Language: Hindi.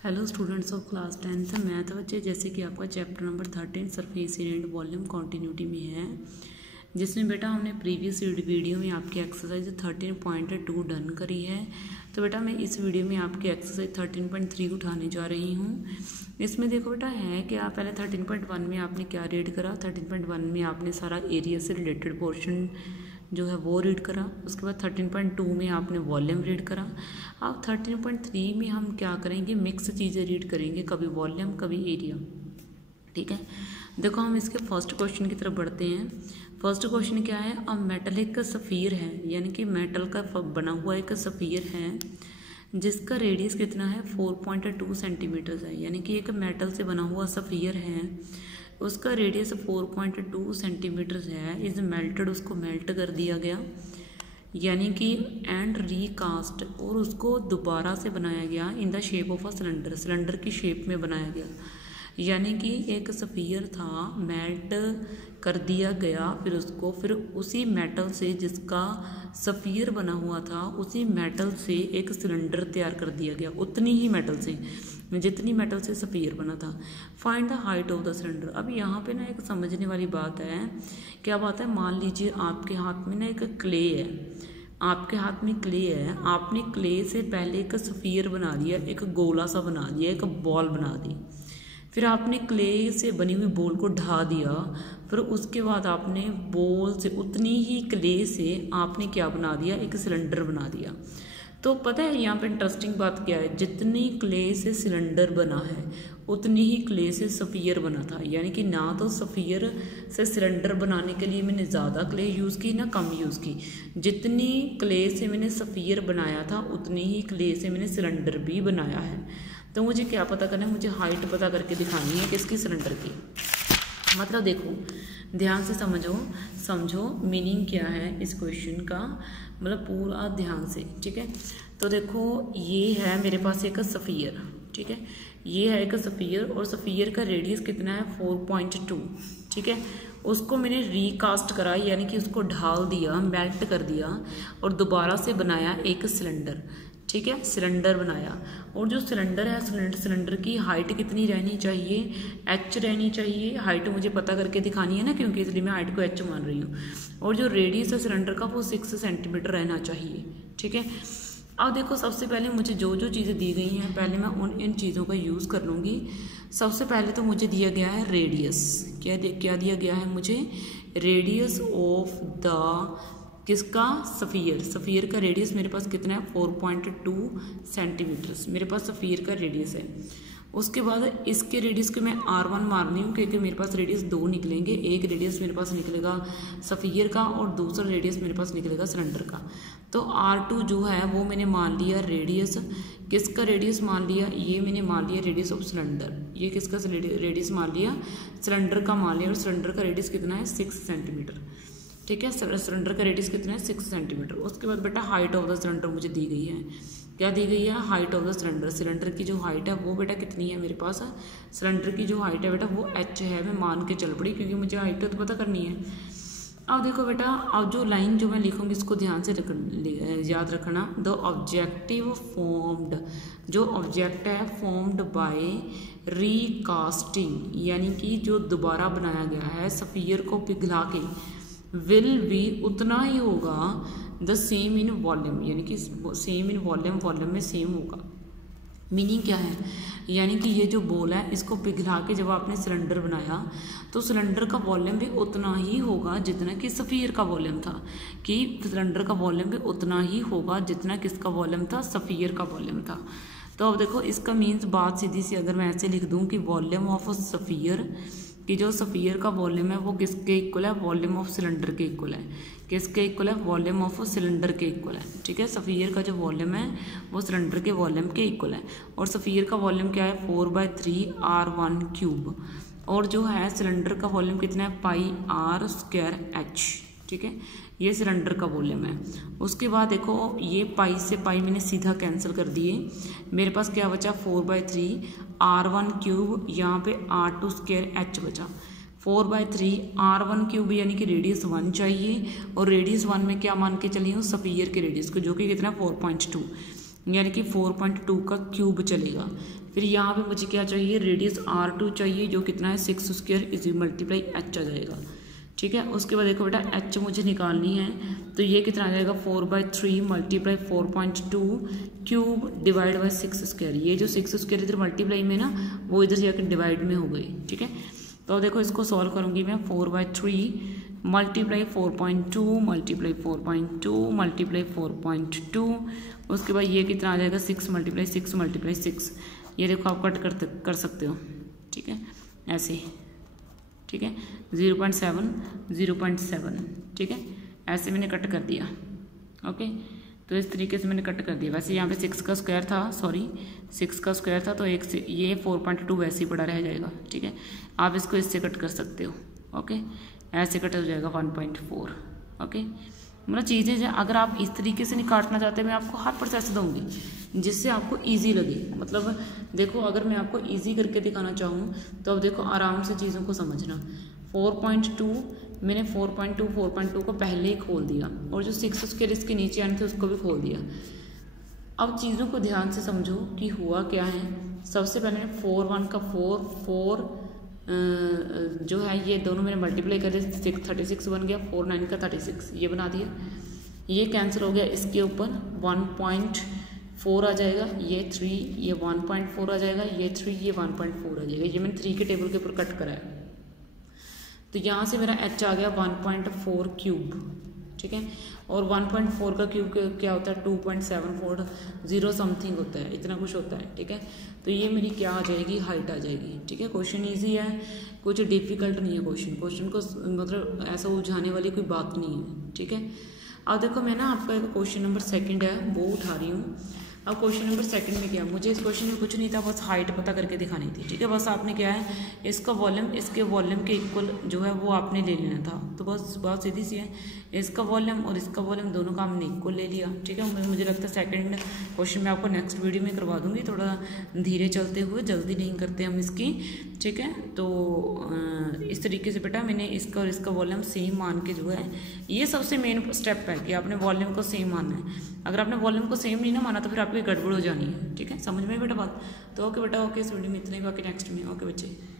Hello students of class 10th math बच्चे, जैसे कि आपका chapter number 13 surface area and volume continuity में है, जिसमें बेटा हमने प्रीवियस वीडियो में आपकी एक्सरसाइज 13.2 डन करी है। तो बेटा मैं इस वीडियो में आपकी एक्सरसाइज 13.3 उठाने जा रही हूँ। इसमें देखो बेटा है कि आप पहले 13.1 में आपने क्या रीड करा। 13.1 में आपने सारा एरिया से रिलेटेड पोर्शन जो है वो रीड करा। उसके बाद 13.2 में आपने वॉल्यूम रीड करा। अब 13.3 में हम क्या करेंगे, मिक्स चीज़ें रीड करेंगे, कभी वॉल्यूम कभी एरिया। ठीक है, देखो हम इसके फर्स्ट क्वेश्चन की तरफ बढ़ते हैं। फर्स्ट क्वेश्चन क्या है, अब मेटलिक सफ़ीर है, यानी कि मेटल का बना हुआ एक सफ़ीर है जिसका रेडियस कितना है 4.2 सेंटीमीटर है। यानी कि एक मेटल से बना हुआ सफ़ीर है, उसका रेडियस 4.2 सेंटीमीटर है। इज मेल्टेड, उसको मेल्ट कर दिया गया, यानी कि एंड रीकास्ट, और उसको दोबारा से बनाया गया in the shape of a cylinder, cylinder की शेप में बनाया गया। यानी कि एक सफ़ीयर था, मेल्ट कर दिया गया, फिर उसी मेटल से, जिसका सफ़ीयर बना हुआ था, उसी मेटल से एक सिलेंडर तैयार कर दिया गया, उतनी ही मेटल से जितनी मेटल से सफ़ीयर बना था। Find the height of the cylinder. अब यहाँ पे ना एक समझने वाली बात है। क्या बात है, मान लीजिए आपके हाथ में ना एक क्ले है, आपके हाथ में क्ले है, आपने क्ले से पहले एक सफ़ीयर बना दिया, एक गोला सा बना दिया, एक बॉल बना दी, फिर आपने क्ले से बनी हुई बॉल को ढा दिया, फिर उसके बाद आपने बॉल से, उतनी ही क्ले से आपने क्या बना दिया, एक सिलेंडर बना दिया। तो पता है यहाँ पे इंटरेस्टिंग बात क्या है, जितनी क्ले से सिलेंडर बना है उतनी ही क्ले से सफ़ीयर बना था। यानी कि ना तो सफ़ीयर से सिलेंडर बनाने के लिए मैंने ज़्यादा क्ले यूज़ की ना कम यूज़ की, जितनी क्ले से मैंने सफ़ीयर बनाया था उतनी ही क्ले से मैंने सिलेंडर भी बनाया है। तो मुझे क्या पता करना है, मुझे हाइट पता करके दिखानी है किसकी, सिलेंडर की। मतलब देखो ध्यान से समझो मीनिंग क्या है इस क्वेश्चन का, मतलब पूरा ध्यान से। ठीक है, तो देखो ये है मेरे पास एक सफ़ीयर, ठीक है, ये है एक सफ़ीयर, और सफ़ीयर का रेडियस कितना है 4.2। ठीक है, उसको मैंने रीकास्ट करा, यानी कि उसको ढाल दिया, मेल्ट कर दिया, और दोबारा से बनाया एक सिलेंडर। ठीक है, सिलेंडर बनाया, और जो सिलेंडर है, सिलेंडर की हाइट कितनी रहनी चाहिए, h रहनी चाहिए। हाइट मुझे पता करके दिखानी है ना, क्योंकि इसलिए मैं हाइट को h मान रही हूँ। और जो रेडियस है सिलेंडर का वो 6 सेंटीमीटर रहना चाहिए। ठीक है, अब देखो सबसे पहले मुझे जो जो चीज़ें दी गई हैं, पहले मैं इन चीज़ों का यूज़ कर लूँगी। सबसे पहले तो मुझे दिया गया है रेडियस, क्या दिया गया है मुझे, रेडियस ऑफ द किसका, सफ़ीयर का रेडियस मेरे पास कितना है 4.2 सेंटीमीटर मेरे पास सफ़ीयर का रेडियस है। उसके बाद इसके रेडियस को मैं R1 मान रही हूँ, क्योंकि मेरे पास रेडियस 2 निकलेंगे। एक रेडियस मेरे पास निकलेगा सफ़ीयर का, और दूसरा रेडियस मेरे पास निकलेगा सिलेंडर का। तो R2 जो है वो मैंने मान लिया रेडियस, किसका रेडियस मान लिया, ये मैंने मान लिया रेडियस ऑफ सिलेंडर। ये किसका रेडियस मान लिया, सिलेंडर का मान लिया, और सिलेंडर का रेडियस कितना है 6 सेंटीमीटर। ठीक है, सिलेंडर का रेडियस कितना है 6 सेंटीमीटर। उसके बाद बेटा हाइट ऑफ द सिलेंडर मुझे दी गई है, क्या दी गई है, height of the cylinder. Cylinder की जो हाइट है वो बेटा कितनी है मेरे पास, सिलेंडर की जो हाइट है बेटा वो h है। मैं मान के चल पड़ी, क्योंकि मुझे हाइट तो पता करनी है। अब देखो बेटा, अब जो लाइन जो मैं लिखूंगी इसको ध्यान से याद रखना। द ऑब्जेक्टिव फॉर्म्ड, जो ऑब्जेक्ट है फॉर्म्ड बाय रीकास्टिंग, यानी कि जो दोबारा बनाया गया है सफ़ीयर को पिघला के, विल भी उतना ही होगा द सेम इन वॉल्यूम, यानी कि सेम इन वॉल्यूम में सेम होगा। मीनिंग क्या है, यानी कि ये जो बॉल है इसको पिघला के जब आपने सिलेंडर बनाया तो सिलेंडर का वॉल्यूम भी उतना ही होगा जितना कि सफ़ीयर का वॉल्यूम था, कि सिलेंडर का वॉल्यूम भी उतना ही होगा जितना किसका वॉल्यूम था, सफ़ीयर का वॉल्यूम था। तो अब देखो इसका मीन्स बात सीधी सी अगर मैं ऐसे लिख दूँ कि वॉल्यूम ऑफ सफ़ीयर, कि जो सफ़ीयर का वॉल्यूम है वो किसके इक्वल है, वॉल्यूम ऑफ सिलेंडर के इक्वल है। किसके इक्वल है, वॉल्यूम ऑफ सिलेंडर के इक्वल है। ठीक है, सफ़ीयर का जो वॉल्यूम है वो सिलेंडर के वॉल्यूम के इक्वल है, और सफ़ीयर का वॉल्यूम क्या है 4/3 R1 क्यूब, और जो है सिलेंडर का वॉल्यूम कितना है πr²h। ठीक है, ये सिलेंडर का वॉल्यूम है। उसके बाद देखो ये पाई से पाई मैंने सीधा कैंसिल कर दिए, मेरे पास क्या बचा 4/3 R1 क्यूब, यहाँ पे R2²h बचा। 4/3 R1 क्यूब यानी कि रेडियस 1 चाहिए, और रेडियस 1 में क्या मान के चली हूँ, सफ़ीयर के रेडियस को, जो कि कितना 4.2। यानी कि 4.2 का क्यूब चलेगा। फिर यहाँ पे मुझे क्या चाहिए, रेडियस R2 चाहिए, जो कितना है 6 स्क्वायर इज मल्टीप्लाई h आ जाएगा। ठीक है, उसके बाद देखो बेटा h मुझे निकालनी है, तो ये कितना आ जाएगा 4/3 multiply 4.2 cube divide by 6 square. ये जो 6 स्क्वायर इधर मल्टीप्लाई में ना, वो इधर जाकर डिवाइड में हो गई। ठीक है, तो देखो इसको सॉल्व करूँगी मैं, 4/3 मल्टीप्लाई 4.2 मल्टीप्लाई 4.2 मल्टीप्लाई 4.2, उसके बाद ये कितना आ जाएगा 6 मल्टीप्लाई 6 मल्टीप्लाई 6। ये देखो आप कट कर सकते हो। ठीक है, ऐसे ही। ठीक है, 0.7 0.7। ठीक है, ऐसे मैंने कट कर दिया। ओके, तो इस तरीके से मैंने कट कर दिया। वैसे यहाँ पे 6 का स्क्वायर था, सॉरी 6 का स्क्वायर था, तो एक से ये 4.2 वैसे ही पड़ा रह जाएगा। ठीक है, आप इसको इससे कट कर सकते हो। ओके, ऐसे कट हो जाएगा 1.4। ओके, मतलब चीज़ें अगर आप इस तरीके से नहीं काटना चाहते, मैं आपको हर प्रोसेस दूंगी जिससे आपको इजी लगे। मतलब देखो, अगर मैं आपको इजी करके दिखाना चाहूँ तो अब देखो आराम से चीज़ों को समझना। 4.2 मैंने 4.2 को पहले ही खोल दिया, और जो 6 स्क्वायर इसके नीचे आने थे उसको भी खोल दिया। अब चीज़ों को ध्यान से समझो कि हुआ क्या है। सबसे पहले 4 का 4 जो है ये दोनों मैंने मल्टीप्लाई कर दिया, 36 बन गया, 4 9 का 36 ये बना दिया। ये कैंसिल हो गया, इसके ऊपर 1.4 आ जाएगा, ये 3, ये 1.4 आ जाएगा, ये 3, ये 1.4 आ जाएगा। ये मैंने 3 के टेबल के ऊपर कट करा है। तो यहाँ से मेरा h आ गया 1.4 क्यूब। ठीक है, और 1.4 का क्यूब क्या होता है 2.740 समथिंग होता है, इतना कुछ होता है। ठीक है, तो ये मेरी क्या आ जाएगी, हाइट आ जाएगी। ठीक है, क्वेश्चन इजी है, कुछ डिफिकल्ट नहीं है क्वेश्चन को मतलब ऐसा उलझाने वाली कोई बात नहीं है। ठीक है, अब देखो मैं ना आपका एक क्वेश्चन नंबर 2 है वो उठा रही हूँ। अब क्वेश्चन नंबर 2 में क्या, मुझे इस क्वेश्चन में कुछ नहीं था, बस हाइट पता करके दिखानी थी। ठीक है, बस आपने क्या है, इसका वॉल्यूम इसके वॉल्यूम के इक्वल जो है वो आपने ले लेना था। तो बस बात सीधी सी है, इसका वॉल्यूम और इसका वॉल्यूम दोनों का हमने इक्वल ले लिया। ठीक है, मुझे लगता है सेकंड क्वेश्चन में आपको नेक्स्ट वीडियो में करवा दूंगी, थोड़ा धीरे चलते हुए, जल्दी नहीं करते हम इसकी। ठीक है, तो इस तरीके से बेटा मैंने इसका और इसका वॉल्यूम सेम मान के जो है, ये सबसे मेन स्टेप है कि आपने वॉल्यूम को सेम मानना है। अगर आपने वॉल्यूम को सेम नहीं ना माना तो फिर आपकी गड़बड़ हो जानी है। ठीक है, समझ में बेटा बात। तो ओके बेटा, ओके, इस वीडियो में इतना ही, बाकी नेक्स्ट में। ओके बच्चे।